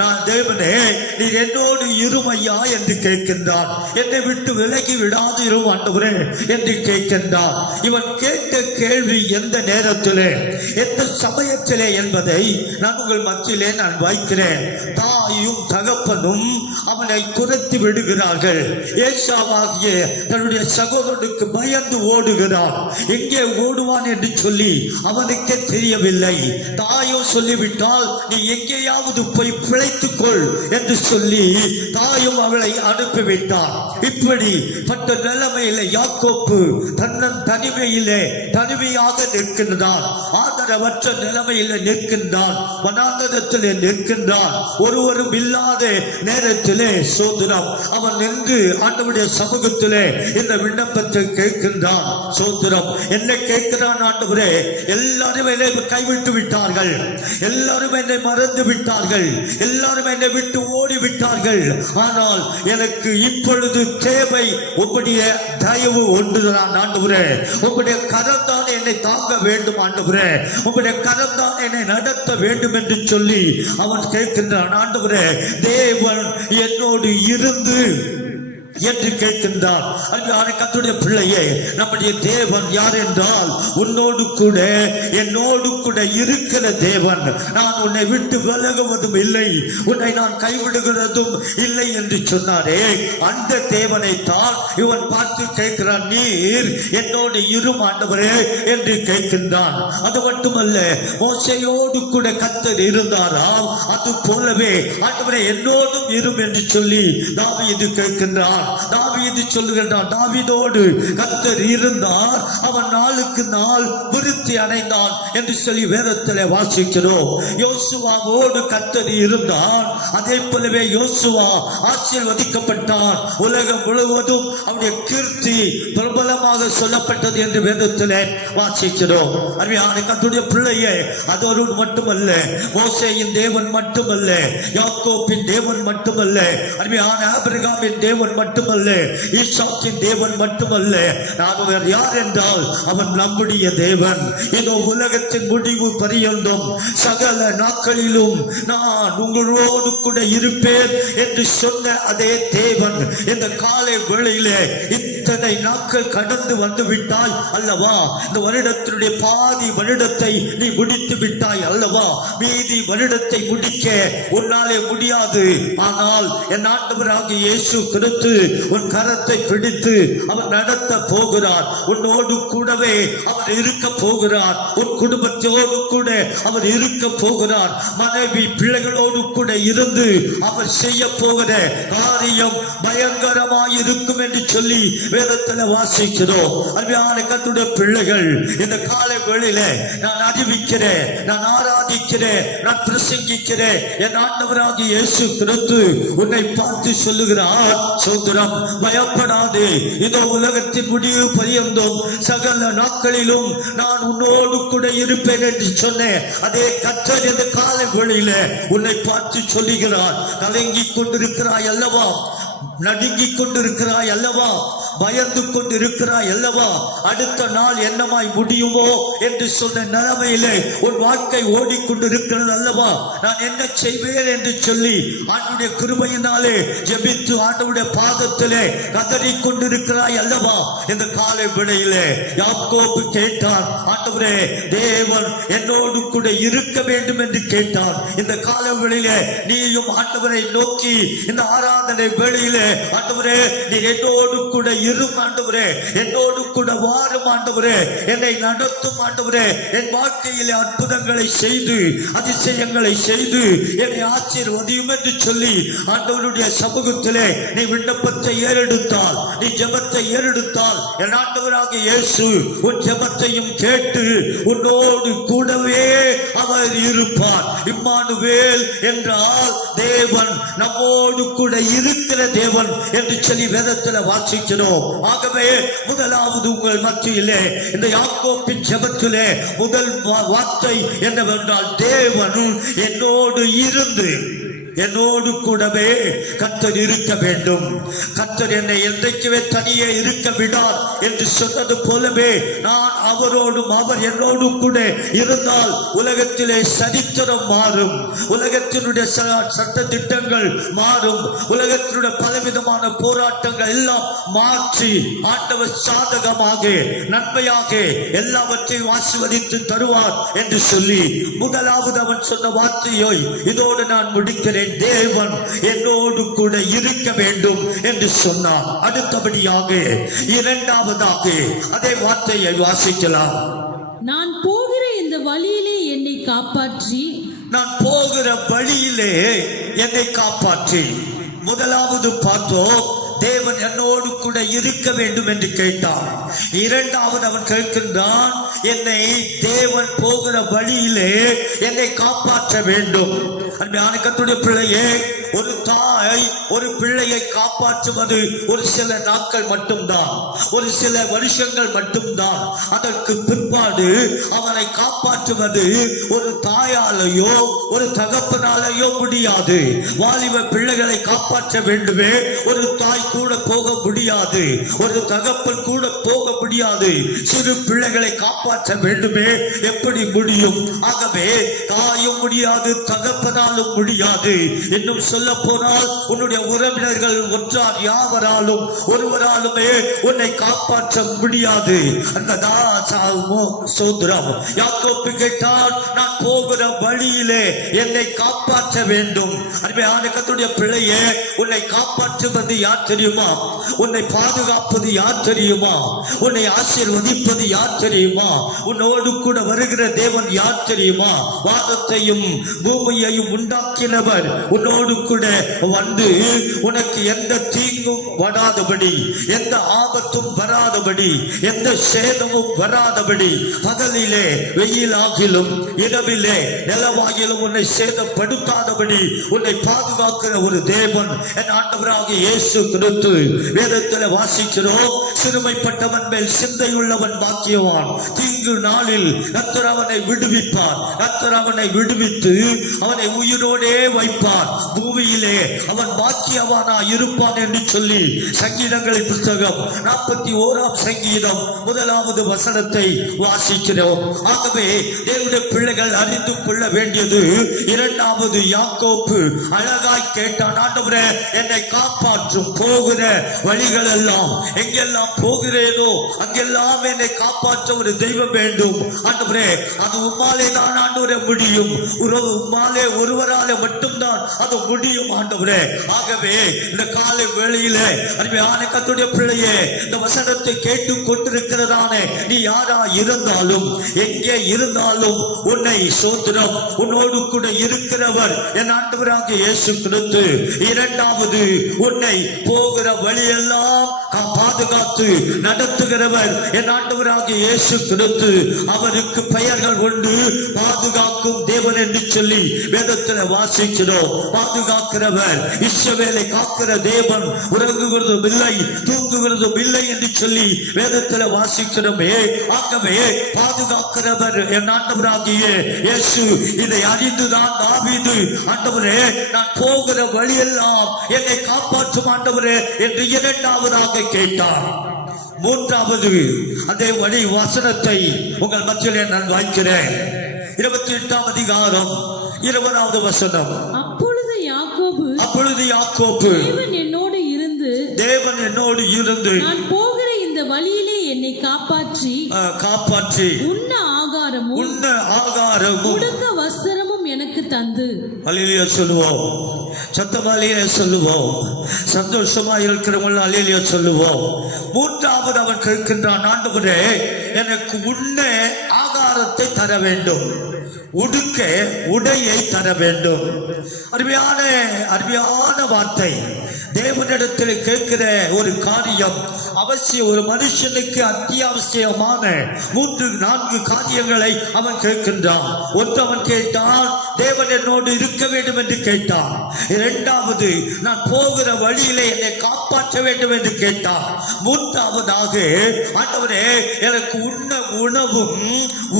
நான் தேவனே, நீர் என்னோடு இருமையா என்று கேட்கின்றான். என்னை விட்டு விலகி விடாது இரும் ஆண்டவரே என்று கேட்கின்றான். இவன் கேட்ட கேள்வி எந்த நேரத்திலே எந்த சமயத்திலே என்பதை நான் உங்கள் மத்தியிலே நான் வைக்கிறேன். தாயும் தகப்பனும் அவனை துரத்தி விடுகிறார்கள். ஏசாவாகிய தன்னுடைய சகோதரனுக்கு பயந்து ஓடுகிறான். எங்கே ஓடுவான் என்று சொல்லி அவனுக்கே தெரியவில்லை. தாயும் சொல்லிவிட்டால் நீ எங்கேயாவது போய் பிழைத்துக்கொள் என்று சொல்லி தாயும் அவளை அனுப்பிவிட்டார். இப்படி பட்ட நிலைமையிலே யாக்கோப்பு தனிமையாக நிற்கின்றான். ஆதரவற்ற நிலைமையில நிற்கின்றான். வனாந்தரத்திலே நிற்கின்றான். ஒருவரும் இல்லாத நேரத்திலே சோதரம் அவன் நின்று ஆண்டவருடைய சமூகத்திலே இந்த விண்ணப்பத்தை கேட்கின்றான். சோதரம் என்ன கேட்கிறான்? ஆண்டவரே, எல்லாரும் என்னை கைவிட்டு விட்டார்கள், எல்லாரும் என்னை மறந்து விட்டார்கள், எல்லாரும் என்னை விட்டு ஓடி விட்டார்கள். ஆனால் எனக்கு இப்பொழுது தேவை உம்முடைய தயவு ஒன்றுதான் ஆண்டவரே. உம்முடைய கரம் தான் என்னை தாங்க வேண்டும் ஆண்டவரே, உம்முடைய கரம் தான் என்னை நடத்த வேண்டும் என்று சொல்லி அவன் கேட்கின்றான். ஆண்டவரே, தேவன் என்னோடு இருந்து என்று கேட்கின்றார். கர்த்தருடைய பிள்ளையே, நம்முடைய தேவன் யார் என்றால் உன்னோடு கூட என்னோடு கூட இருக்கிற தேவன். நான் உன்னை விட்டு விலகுவதும் இல்லை, உன்னை நான் கைவிடுகிறதும் இல்லை என்று சொன்னாரே, அந்த தேவனை தான் இவன் பார்த்து கேட்கிறான். நீர் என்னோடு இரும் ஆண்டவரே என்று கேட்கின்றான். அது மட்டுமல்ல, மோசேயோடு கூட கர்த்தர் இருந்தாராம், அது போலவே ஆண்டவரே என்னோடும் இரும் என்று சொல்லி தாவீது கேட்கின்றான். தாவீது சொல்லுகின்றான், தாவீதோடு கர்த்தர் இருந்தார், அவன் நாளுக்கு நாள் விருத்தி அடைந்தான் என்று சொல்லி வேதத்திலே வாசிக்கிறோம். யோசுவாவோடு கர்த்தர் இருந்தான், அதே போலவே யோசுவா ஆசீர்வதிக்கப்பட்டான். உலகம் முழுவதும் அவருடைய கீர்த்தி பிரபலமாக சொல்லப்பட்டது என்று வேதத்திலே வாசிக்கிறோம். அருமையான கர்த்தருடைய பிள்ளையே, அதோடு மட்டுமல்ல, மோசேயின் தேவன் மட்டுமல்ல, யாக்கோப்பின் தேவன் மட்டுமல்ல, அருமையான ஆபிரகாமின் தேவன் மட்டுமல்ல, ஈசாக்கின் தேவன் மட்டுமல்ல, நான் யார் என்றால் அவன் நம்முடைய தேவன். இதோ உலகத்தின் முடிவு பரியந்தம் சகல நாட்களிலும் நான் உங்களோடு கூட இருப்பேன் என்று சொன்ன அதே தேவன் இந்த காலை வேளையிலே இத்தனை நாட்கள் கடந்து வந்து விட்டாய் அல்லவா? இந்த வருடத்தினுடைய பாதி வருடத்தை நீ முடித்து விட்டாய் அல்லவா? மீதி வருடத்தை முடிக்க உன்னாலே முடியாது. ஆனால் என் ஆண்டவராகிய இயேசு கிறிஸ்து உன் கரத்தை பிடித்து அவர் நடத்த போகிறார். உன்னோடு கூடவே அவர் இருக்க போகிறார். உன் குடும்பத்தோடு கூட அவர் இருக்க போகிறார். மனைவி பிள்ளைகளோடு கூட இருந்து அவர் செய்ய போகிற காரியம் பயங்கரமாய் இருக்கும் என்று சொல்லி வேதத்தில் வாசிக்கிறோம். அருமையான கர்த்தருடைய பிள்ளைகள், இந்த காலை வேளையில நான் அறிவிக்கிறேன், நான் ஆராதிக்கிறேன், நான் பிரசங்கிக்கிறேன். என் ஆண்டவராகிய இயேசு கிறிஸ்து உன்னை பார்த்து சொல்லுகிறார், சோதரம், பயப்படாதே, இதோ உலகத்தின் முடிவு பரியந்தம் சகல நாட்களிலும் நான் உன்னோடு கூட இருப்பேன் என்று சொன்னேன். அதே கர்த்தர் இந்த காலை வேளையில உன்னை பார்த்து சொல்லுகிறார். கலங்கிக் கொண்டிருக்கிறாய் அல்லவா? நடுங்கிக் கொண்டிருக்கிறாய் அல்லவா? பயந்து கொண்டிருக்கிறாய் அல்லவா? அடுத்த நாள் என்னமாய் முடியுமோ என்று சொன்ன நிலைமையிலே உன் வாழ்க்கை ஓடிக்கொண்டிருக்கிறது அல்லவா? நான் என்ன செய்வேன் என்று சொல்லி ஆண்டவருடைய கிருபையினாலே ஜெபித்து ஆண்டவருடைய பாதத்திலே கதறிக் கொண்டிருக்கிறாய் அல்லவா? இந்த காலை வேளையிலே யாக்கோபு கேட்டான், ஆண்டவரே, தேவன் என்னோடு கூட இருக்க வேண்டும் என்று கேட்டான். இந்த காலை வேளையிலே நீயும் ஆண்டவரை நோக்கி இந்த ஆராதனை வேளையிலே, ஆண்டவரே, நீ என்னோடு கூட இரும் ஆண்டவரே, என்னோடு கூட வாரும் ஆண்டவரே, என்னை நடத்தும் ஆண்டவரே, என் வாழ்க்கையிலே அற்புதங்களை செய்து அதிசயங்களை செய்து என்னை ஆசீர்வதியும் என்று சொல்லி ஆண்டவருடைய சமூகத்திலே நீ விண்ணப்பத்தை ஏறெடுத்தால், நீ ஜெபத்தை ஏறெடுத்தால், என் ஆண்டவராகிய இயேசு உன் ஜெபத்தையும் கேட்டு உன்னோடு கூடவே அவர் இருப்பார். இம்மானுவேல் என்றால் தேவன் நம்மோடு கூட இருக்கிற தேவன் என்று சொல்லி வேதத்தில் வாசிக்கிறோம். ஆகவே முதலாவது உங்கள் மத்தியிலே இந்த யாக்கோபின் ஜெபத்திலே முதல் வார்த்தை என்னவென்றால், தேவனும் என்னோடு இருந்து என்னோடு கூடவே கர்த்தர் இருக்க வேண்டும். கர்த்தர் என்னை என்றைக்குமே தனியே இருக்க விடார் என்று சொன்னது போலவே நான் அவரோடும் அவர் என்னோடு கூட இருந்தால் உலகத்திலே சரித்திரம் மாறும், உலகத்தினுடைய சட்ட திட்டங்கள் மாறும், உலகத்தினுடைய பலவிதமான போராட்டங்கள் எல்லாம் மாற்றி ஆண்டவர் சாதகமாக நன்மையாக எல்லாவற்றையும் ஆசீர்வதித்து தருவார் என்று சொல்லி முதலாவது அவன் சொன்ன வார்த்தையை இதோடு நான் முடிக்கிறேன். தேவன் என்னோடு கூட இருக்க வேண்டும் என்று சொன்னார். அடுத்தபடியாக இரண்டாவதாக அதே வார்த்தையை வாசிக்கலாம். நான் போகிற இந்த வழியிலே என்னை காப்பாற்றி, நான் போகிற வழியிலே என்னை காப்பாற்றி. முதலாவது பார்த்தோம், தேவன் என்னோடு கூட இருக்க வேண்டும் என்று கேட்டான். இரண்டாவது அவன் கேட்கின்றான், என்னை தேவன் போகிற வழியிலே என்னை காப்பாற்ற வேண்டும். அன்பான கர்த்தருடைய பிள்ளையே, ஒரு தாய் ஒரு பிள்ளையை காப்பாற்றுவது ஒரு சில நாட்கள் மட்டும்தான், ஒரு சில வருஷங்கள் மட்டும்தான். அதற்கு பிற்பாடு அவனை காப்பாற்றுவது ஒரு தாயாலேயோ ஒரு தகப்பனாலேயோ முடியாது. வாலிப பிள்ளைகளை காப்பாற்ற வேண்டுமே, ஒரு தாய் கூட போக முடியாது, ஒரு தகப்பன் கூட போக முடியாது. சிறு பிள்ளைகளை காப்பாற்ற வேண்டுமே, எப்படி முடியும்? ஆகவே தாயும் முடியாது, தகப்பனாலும் முடியாது. இன்னும் சொல்ல போனால் உன்னுடைய உறவினர்கள் ஒன்றார் யாவராலும் ஒருவராலுமே உன்னை காப்பாற்ற முடியாது. அந்த சோதரம் யாக்கோபு கேட்டான், நான் போகிற வழியிலே என்னை காப்பாற்ற வேண்டும். அருமையான கர்த்தருடைய பிள்ளையே, உன்னை காப்பாற்றுவது யார் தெரியுமா? உன்னை பாதுகாப்பது யார் தெரியுமா? உன்னை ஆசீர்வதிப்பது யார் தெரியுமா? உன்னோடு கூட வருகிற தேவன் யார் தெரியுமா? வானத்தையும் பூமியையும் உண்டாக்கினவர் உன்னோடு கூட வந்து உனக்கு எந்த தீங்கும் வராதபடி, எந்த ஆபத்தும் வராதபடி, எந்த சேதமும் வராதபடி, பகலிலே வெயிலாகிலும் இரவிலே நிலவாகிலும் உன்னை சேதப்படுத்தாதபடி உன்னை பாதுகாக்கிற ஒரு தேவன் என் ஆண்டவராகிய இயேசு கிறிஸ்து. வேதத்தில் வாசிக்கிறோம், சிறுமைப்பட்டவன் மேல் சிந்தையுள்ளவன் பாக்கியவான். தீங்கு நாளில் கர்த்தர் அவனை விடுவிப்பார். கர்த்தர் அவனை விடுவித்து அவனை உயிரோடே வைப்பார். பூமியிலே அவன் பாக்கியவானா இருப்பான் என்று சொல்லி சங்கீதங்களின் புத்தகம் 41ஆம் சங்கீதம் 1வது வசனத்தை வாசிக்கிறோம். ஆகவே தேவனுடைய பிள்ளைகள் அறிந்து கொள்ள வேண்டியது, இரண்டாவது யாக்கோபு அழகாய் கேட்டான், ஆண்டவரே என்னை காப்பாற்றும், போகிற வழிகள் எல்லாம் எங்கெல்லாம் போகிறேனோ அங்கெல்லாம் என்னை காப்பாற்ற ஒரு தெய்வம் வேண்டும். ஆண்டவரே அது உம்மாலே தான் ஆண்டவரே முடியும், உம்மாலே ஒருவராலே மட்டும்தான் அது முடியும் ஆண்டவரே. ஆகவே இந்த காலை வேளையிலே அருமையான கர்த்தருடைய பிள்ளையே, இந்த வசனத்தை கேட்டு கொண்டிருக்கிறதானே நீ யாரா இருந்தாலும் எங்கே இருந்தாலும் உன்னை சோத்திரம் உன்னோடு கூட இருக்கிறவர் என் ஆண்டவராகிய இயேசு கிறிஸ்து. இரண்டாவது, உன்னை போகிற வழியெல்லாம் பாதுகாத்து நடத்துகிறவர் என் ஆண்டவராகிய இயேசு கிறிஸ்து. அவருக்கு பெயர்கள் உண்டு, பாதுகாக்கும் தேவன் என்று சொல்லி வேதத்தில் வாசிக்கிறோம். பாதுகாக்கிறவர், இஸ்ரவேலை காக்கிற தேவன், உறங்குகிறதும் இல்லை தூங்குகிறதும் இல்லை என்று சொல்லி வேதத்தில் வாசிக்கிறோமே. ஆகவே பாதுகாக்கிறவர் என் ஆண்டவராகிய இயேசு. இதை அறிந்துதான் தாவீது, ஆண்டவரே நான் போகிற வழியெல்லாம் என்னை காப்பாற்றும் ஆண்டவரே என்று இரண்டாவதாக கேட்டார். மூன்றாவது அதே வழி வசனத்தை உங்கள் மத்தியிலே நான் வாய்க்கிறேன். 28ஆம் அதிகாரம் 20வது வசனம். அப்பொழுது யாக்கோபு தேவன் என்னோடு இருந்து நான் போகிற இந்த வழியிலே என்னை காப்பாற்றி உண்ண ஆகாரமும் உடுக்க வஸ்திரமும் எனக்கு தந்து அல்லேலூயா சொல்லுவோம். சத்தமாலேயே சொல்லுவோம். சந்தோஷமா இருக்கிறவங்க அல்லேலூயா சொல்லுவோம். மூன்றாவது அவன் கேட்கின்றான், ஆண்டவரே எனக்கு உண்ண ஆகாரத்தை தர வேண்டும், உடுக்க உடையை தர வேண்டும். அருமையான வார்த்தை. தேவனிடத்தில் கேட்கிற ஒரு காரியம் அவசியம். ஒரு மனுஷனுக்கு அத்தியாவசியமான 3-4 காரியங்களை அவன் கேட்கின்றான். ஒன்று, அவன் கேட்டான் தேவன் என்னோடு இருக்க வேண்டும் என்று கேட்டான். இரண்டாவது, நான் போகிற வழியிலே என்னை காப்பாற்ற வேண்டும் என்று கேட்டான். மூன்றாவதாக, ஆண்டவரே எனக்கு உண்ண உணவும்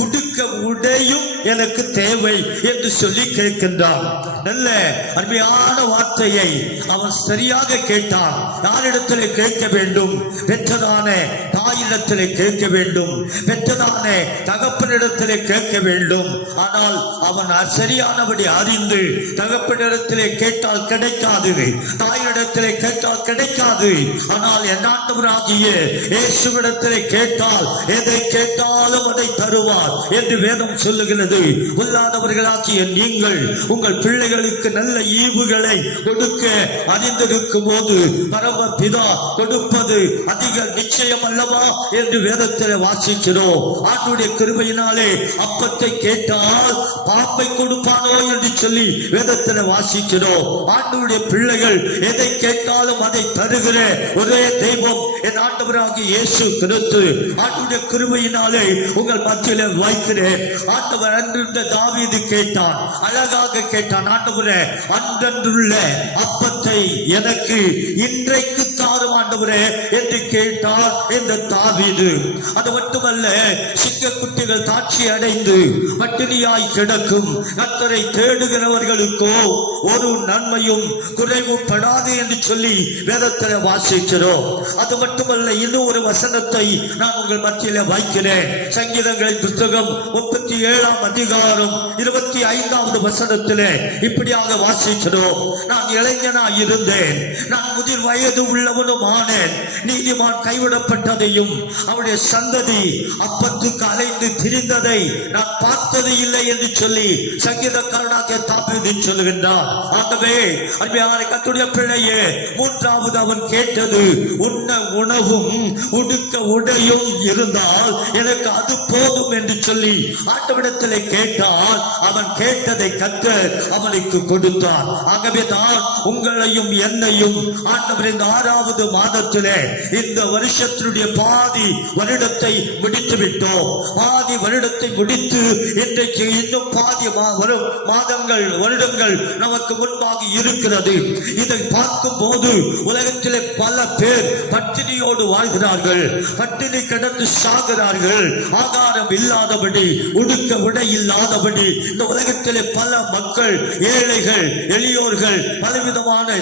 உடுக்க உடையும் எனக்கு தேவை என்று சொல்லி கேட்கின்றான். நல்ல அருமையான வார்த்தையை அவன் சரியாக கேட்டான். யாரிடத்திலே கேட்க வேண்டும்? பெற்றதான தாயிடத்திலே கேட்க வேண்டும், பெற்றதான தகப்பனிடத்திலே கேட்க வேண்டும். ஆனால் அவன் சரியானபடி அறிந்து தகப்பனிடத்திலே கேட்டால் கிடைக்காது, தாயிடத்திலே கேட்டால் கிடைக்காது. ஆனால் என் ஆண்டவராகிய இயேசுவிடத்திலே கேட்டால் எதை கேட்டாலும் அதை தருவார் என்று வேதம் சொல்லுகிறது. உள்ளாதவர்களாகிய நீங்கள் உங்கள் பிள்ளைகளுக்கு நல்ல ஈவுகளை கொடுக்க அறிந்திருக்கும் போது பரமபிதா கொடுப்பது அதிக நிச்சயம் அல்லவா என்று வேதத்தில் வாசிக்கிறோம். ஆண்டுடைய கிருபையினாலே அப்பத்தை கேட்டால் பாம்பை கொடுப்பானோ என்று சொல்லி வேதத்தில் வாசிக்கிறோம். ஆண்டுடைய பிள்ளைகள் எதை கேட்டாலும் அதை தருகிற ஒரே தெய்வம் என் ஆண்டவராகிய இயேசு கிறிஸ்து. ஆண்டுடைய கிருபையினாலே உங்கள் மத்தியிலே வைக்கிறேன். ஆண்டவர் அன்றிருந்த தாவீது கேட்டான், அழகாக கேட்டான், ஆண்டவரே அன்றன்றுள்ள அப்பத்தை எனக்கு இன்றைக்கு தாரும் ஆண்டவரே என்று கேட்டார் இந்த தாவீது. அது மட்டுமல்ல, சிங்கக்குட்டிகள் தாட்சி அடைந்து பட்டினியாய் கிடக்கும் கர்த்தரை தேடுகிறவர்களுக்கோ ஒரு நன்மையும் குறைவுபடாது என்று சொல்லி வேதத்தில் வாசிக்கிறோம். அது மட்டுமல்ல, இன்னும் ஒரு வசனத்தை நான் உங்கள் மத்தியிலே வைக்கிறேன். சங்கீதங்களின் புத்தகம் 37ஆம் அதிகாரம் 25வது வசனத்திலே இப்படியாக வாசிக்கிறோம். நான் இளைஞனாய் இருந்தேன், நான் முதிர் வயது உள்ளவனும் ஆனேன். நீதிமான் கைவிடப்பட்டதையும் அவருடைய சந்ததி அப்பத்துக்கு அலைந்து திரிந்ததை நான் பார்த்தது இல்லை என்று சொல்லி சங்கீதக்காரனாகிய தாவீது சொல்லுகின்றார். ஆகவே அருமையான கர்த்தருடைய பிள்ளையே, மூன்றாவது அவன் கேட்டது உண்ண உணவும் உடுக்க உடையும் இருந்தால் எனக்கு அது போதும் என்று சொல்லி ஆண்டவரிடத்திலே கேட்டால் அவன் கேட்டதை கர்த்தர் அவனுக்கு கொடுத்தார். ஆகவே தான் உங்களையும் என்னையும் ஆண்டவர் இந்த 6வது மாதத்திலே இந்த வருஷத்தினுடைய பாதி வருடத்தை முடித்து விட்டோம். பாதி வருடத்தை முடித்து இன்றைக்கு இன்னும் பாதி வரும் மாதங்கள் வருடங்கள் நமக்கு முன்பாக இருக்கிறது. இதை பார்க்கும் போது உலகத்திலே பல பேர் பட்டினியோடு வாழ்கிறார்கள், பட்டினி கிடந்து சாகிறார்கள். ஆகாரம் இல்லாதபடி, உடுக்க உடை இல்லாதபடி இந்த உலகத்திலே பல மக்கள், ஏழைகள், எளியோர்கள், பலவிதமான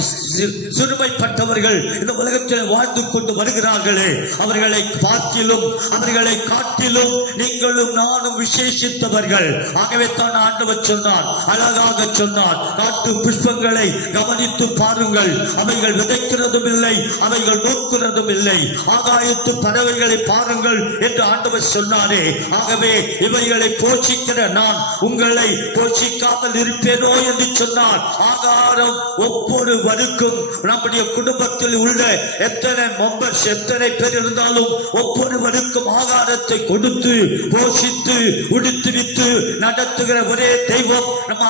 சிறுமைப்பட்டவர்கள் இந்த உலகத்தில் வாழ்ந்து கொண்டு வருகிறார்களே, அவர்களை பார்க்கிலும் அவர்களை காட்டிலும் நீங்களும் நானும் விசேஷித்தவர்கள். ஆகவே தான் ஆண்டவர் சொன்னார், அழகாக சொன்னார், காட்டு புஷ்பங்களை கவனித்து பாருங்கள், அவைகள் விதைக்கிறதும் இல்லை, அவைகள் நோக்கிறதும் இல்லை, ஆகாயத்து பறவைகளை பாருங்கள் என்று ஆண்டவர் சொன்னாரே. ஆகவே இவைகளை போஷிக்கிற நான் உங்களை போஷிக்காமல் இருப்பேனோ என்று சொன்னார். ஆகாரம் ஒவ்வொருவருக்கும், நம்முடைய குடும்பத்தில் உள்ள எத்தனை மெம்பர்ஸ், எத்தனை பேர் இருந்தாலும் ஒவ்வொருவருக்கும் ஆகாரத்தை கொடுத்து போஷித்து உடுத்துவித்து நடத்துகிற ஒரே தெய்வம் நம்ம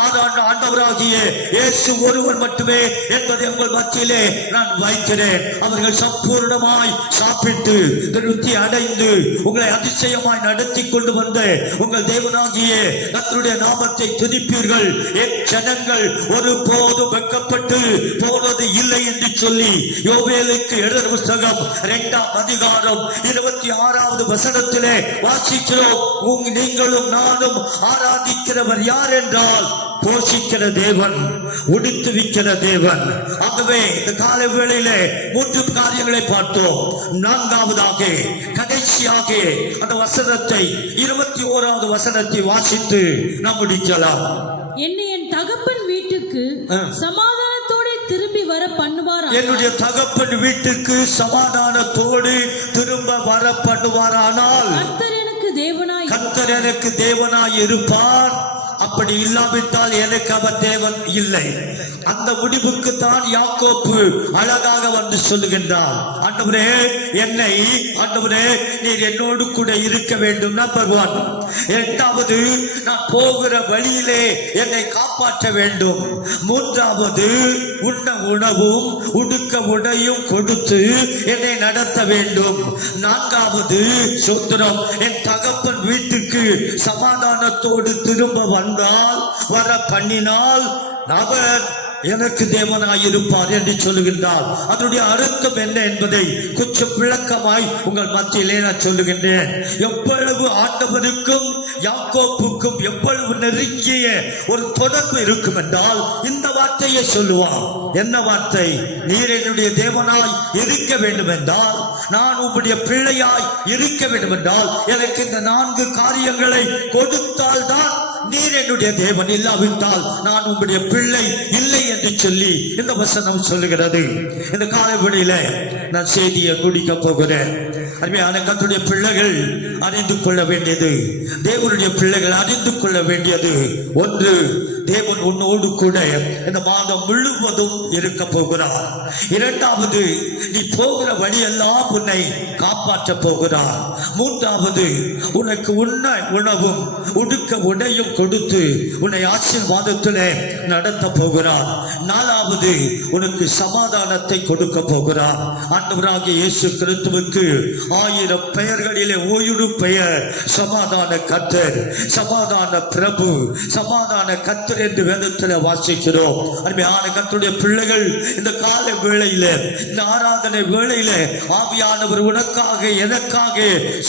ஆண்டவராகிய இயேசு ஒருவர் மட்டுமே என்பதை உங்கள் மத்தியிலே நான் வைக்கிறேன். அவர்கள் சம்பூர்ணமாய் சாப்பிட்டு திருப்தி அடைந்து உங்களை அதிசயமாய் நடத்தி கொண்டு வந்த உங்கள் தேவனாகிய கர்த்தருடைய நாமத்தை துதிப்பீர்கள். என் ஜனங்கள் ஒருபோதும் வெட்கப்பட்டு போனது இல்லை என்று சொல்லி யோவேலுக்கு எழுதின புத்தகம் 2ஆம் அதிகாரம் 26வது வசனத்திலே வாசிக்கிறோம். நீங்களும் நானும் ஆராதிக்கிறவர் யார் என்றால் போஷிக்கிற தேவன், உடுத்துவிக்கிற தேவன். ஆகவே இந்த காலை வேளையிலே 3 காரியங்களை பார்த்தோம். 4வதாக கடைசியாக அந்த வசனத்தை 21வது வசனத்தை வாசித்து நாம் முடிக்கலாம். என்னை என் தகப்பன் வீட்டுக்கு சமாதானத்தோடு திரும்பி வர பண்ணுவார். என்னுடைய தகப்பன் வீட்டுக்கு சமாதானத்தோடு திரும்ப வர பண்ணுவாரானால் கர்த்தர் எனக்கு தேவனாய் இருப்பார். அப்படி இல்லாவிட்டால் எனக்கு அவர் தேவன் இல்லை. அந்த முடிவுக்கு தான் யாக்கோப்பு அழகாக வந்து சொல்லுகின்றார், ஆண்டவரே என்னை, ஆண்டவரே நீர் என்னோடு கூட இருக்க வேண்டும். நம்பர் 1. இரண்டாவது, நான் போகிற வழியிலே என்னை காப்பாற்ற வேண்டும். மூன்றாவது, உண்ண உணவும் உடுக்க உடையும் கொடுத்து என்னை நடத்த வேண்டும். நான்காவது, சோத்திரம், என் தகப்பன் வீட்டுக்கு சமாதானத்தோடு திரும்ப வந்தால், வர பண்ணினால் அவர் எனக்கு தேவனாயிருப்பார் என்று சொல்லுகின்றார். அதனுடைய அர்த்தம் என்ன என்பதை கொஞ்சம் விளக்கமாய் உங்கள் மத்தியிலே நான் சொல்லுகின்றேன். எவ்வளவு ஆண்டவருக்கும் யாக்கோப்புக்கும் எவ்வளவு நெருங்கிய ஒரு தொடர்பு இருக்கும் என்றால் இந்த வார்த்தையை சொல்லுவான். என்ன வார்த்தை? நீர் என்னுடைய தேவனாய் இருக்க வேண்டும் என்றால், நான் உங்களுடைய பிள்ளையாய் இருக்க வேண்டும் என்றால், எனக்கு இந்த 4 காரியங்களை கொடுத்தால் தான் நீர் என்னுடைய தேவன், இல்லாவிட்டால் நான் உங்களுடைய பிள்ளை இல்லை என்று சொல்லி இந்த வசனம் சொல்லுகிறது. இந்த காலவெளியில நான் செய்தியை முடிக்க போகிறேன். அருமையான கர்த்தருடைய பிள்ளைகள் அறிந்து கொள்ள வேண்டியது, தேவனுடைய பிள்ளைகள் அறிந்து கொள்ள வேண்டியது ஒன்று, தேவன் உன்னோடு கூட இந்த மாதம் முழுவதும் இருக்க போகிறார். இரண்டாவது, நீ போகிற வழியெல்லாம் உன்னை காப்பாற்ற போகிறார். மூன்றாவது, உனக்கு உண்ண உணவும் உடுக்க உடையும் கொடுத்து உன்னை ஆசீர்வாதத்திலே நடத்த போகிறார். நாலாவது, உனக்கு சமாதானத்தை கொடுக்க போகிறார். ஆண்டவராகிய இயேசு கிறிஸ்துவுக்கு 1000 பெயர்களிலே ஒரு பெயர் சமாதான கர்த்தர், சமாதான பிரபு, சமாதான கர்த்தர் என்று வேதத்தில் வாசிக்கிறோம். அருமையான கர்த்தருடைய பிள்ளைகள், இந்த கால வேளையில, இந்த ஆராதனை வேளையில ஆவியானவர் உனக்காக எனக்காக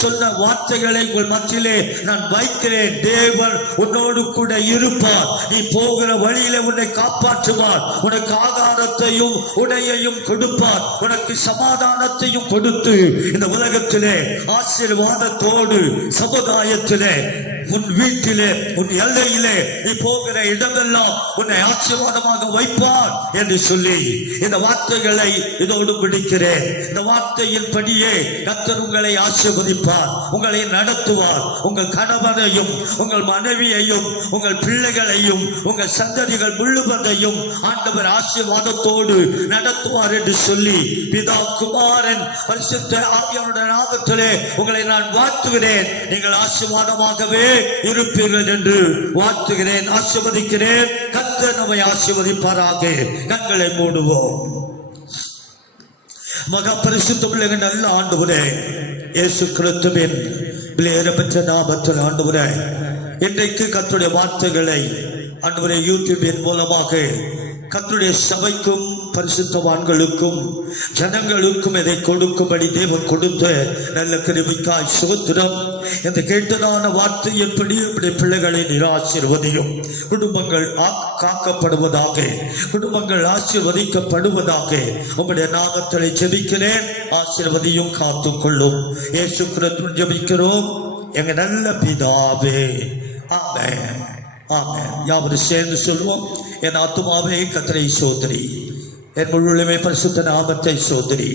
சொன்ன வார்த்தைகளை உங்கள் மத்தியிலே நான் வைக்கிறேன். தேவன் உன்னோடு கூட இருப்பார். நீ போகிற வழியில உன்னை காப்பாற்றுவார். உனக்கு ஆகாரத்தையும் உடையையும் கொடுப்பார். உனக்கு சமாதானத்தையும் கொடுத்து இந்த உலகத்திலே ஆசீர்வாதத்தோடு சமுதாயத்திலே, உன் வீட்டிலே, உன் எல்லையிலே, நீ போகிற இடமெல்லாம் உன்னை ஆசீர்வாதமாக வைப்பார் என்று சொல்லி இந்த வார்த்தைகளை இதோடு பிடிக்கிறேன். இந்த வார்த்தையின் படியே கர்த்தர் உங்களை ஆசீர்வதிப்பார், உங்களை நடத்துவார். உங்கள் கணவனையும் உங்கள் மனைவியையும் உங்கள் பிள்ளைகளையும் உங்கள் சந்ததிகள் முழுவதையும் ஆண்டவர் ஆசீர்வாதத்தோடு நடத்துவார் என்று சொல்லி பிதா, குமாரன், பரிசுத்த ஆவியானவருடைய நாமத்திலே உங்களை நான் வாழ்த்துகிறேன். நீங்கள் ஆசீர்வாதமாகவே இருப்பீர்கள் என்று வாழ்த்துகிறேன், ஆசீர்வதிக்கிறேன். கர்த்தர் நம்மை ஆசீர்வதிப்பாராக. கண்களை மூடுவோம். மகா பரிசுத்தமுள்ள நல்ல ஆண்டவரே, இயேசு கிறிஸ்துவின் விலையேறப்பெற்ற நாமத்தில் ஆண்டவரே, இன்றைக்கு கர்த்தருடைய வார்த்தைகளை ஆண்டவரே யூடியூபின் மூலமாக கர்த்தருடைய சபைக்கும் பரிசுத்தவான்களுக்கும் ஜனங்களுக்கும் இதை கொடுக்கும்படி தேவன் கொடுத்த நல்ல கிருபைக்காய் ஸ்தோத்திரம். இந்த கேட்டதான வார்த்தையின்படி இப்படி பிள்ளைகளை ஆசீர்வதியும். குடும்பங்கள் காக்கப்படுவதாக, குடும்பங்கள் ஆசீர்வதிக்கப்படுவதாக உங்களுடைய நாமத்தை ஜெபிக்கிறேன். ஆசீர்வதியும் காத்துக் கொள்ளும். இயேசு கிறிஸ்துவின் ஜெபிக்கிறோம் எங்க நல்ல பிதாவே, ஆமென், ஆமென். யாவரும் சேர்ந்து சொல்வோம். என் ஆத்துமாவே கர்த்தரை சோதரி, என் முழுமே பரிசுத்த நாமத்தை சோதரி.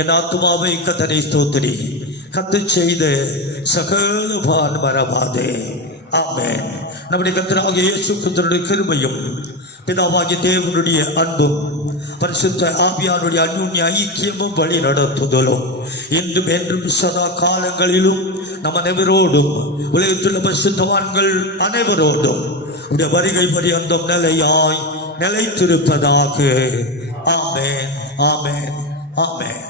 என் ஆத்துமாவை கர்த்தரை ஸ்தோத்திரி, கர்த்தர் செய்த சகல பான் மறவாதே. ஆமென். நம்முடைய கர்த்தராகிய இயேசு கிறிஸ்துவின் கிருபையும் பிதாவாகிய தேவனுடைய அன்பும் பரிசுத்த ஆவியானுடைய அன்னுடைய ஐக்கியமும் வழி நடத்துதலும் இன்றும் என்றும் சதா காலங்களிலும் நம் அனைவரோடும் உலகத்துள்ள பரிசுத்தவான்கள் அனைவரோடும் உடைய வருகை பரியந்தம் நிலையாய் நிலைத்திருப்பதாக. ஆமென், ஆமென், ஆமென்.